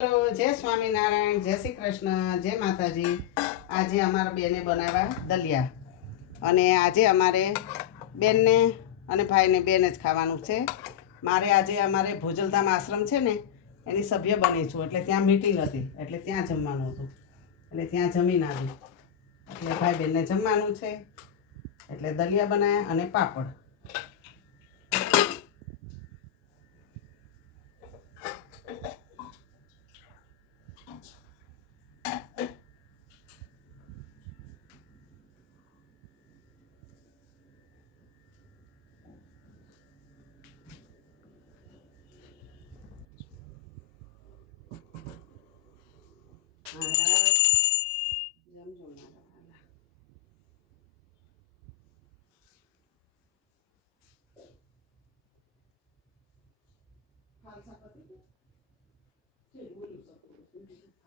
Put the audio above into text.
Hello, જય સ્વામિનારાયણ, જય શ્રી કૃષ્ણ, જય માતાજી. આજે અમારા બેને બનાવ્યા દલિયા અને આજે અમારે બેનને અને ભાઈને બેને જ ખાવાનું છે. મારે આજે અમારે ભોજલધામ આશ્રમ છે ને એની સભ્ય બની છું, એટલે ત્યાં મીટિંગ હતી, એટલે ત્યાં જમવાનું હતું, એટલે ત્યાં જમીને આવી. એટલે ભાઈ બેનને જમવાનું છે, એટલે દલિયા બનાવ્યા અને પાપડ. મહારાજ જમજો મારા વાલા. ખાલસા પતિ ઠીક બોલું શકું.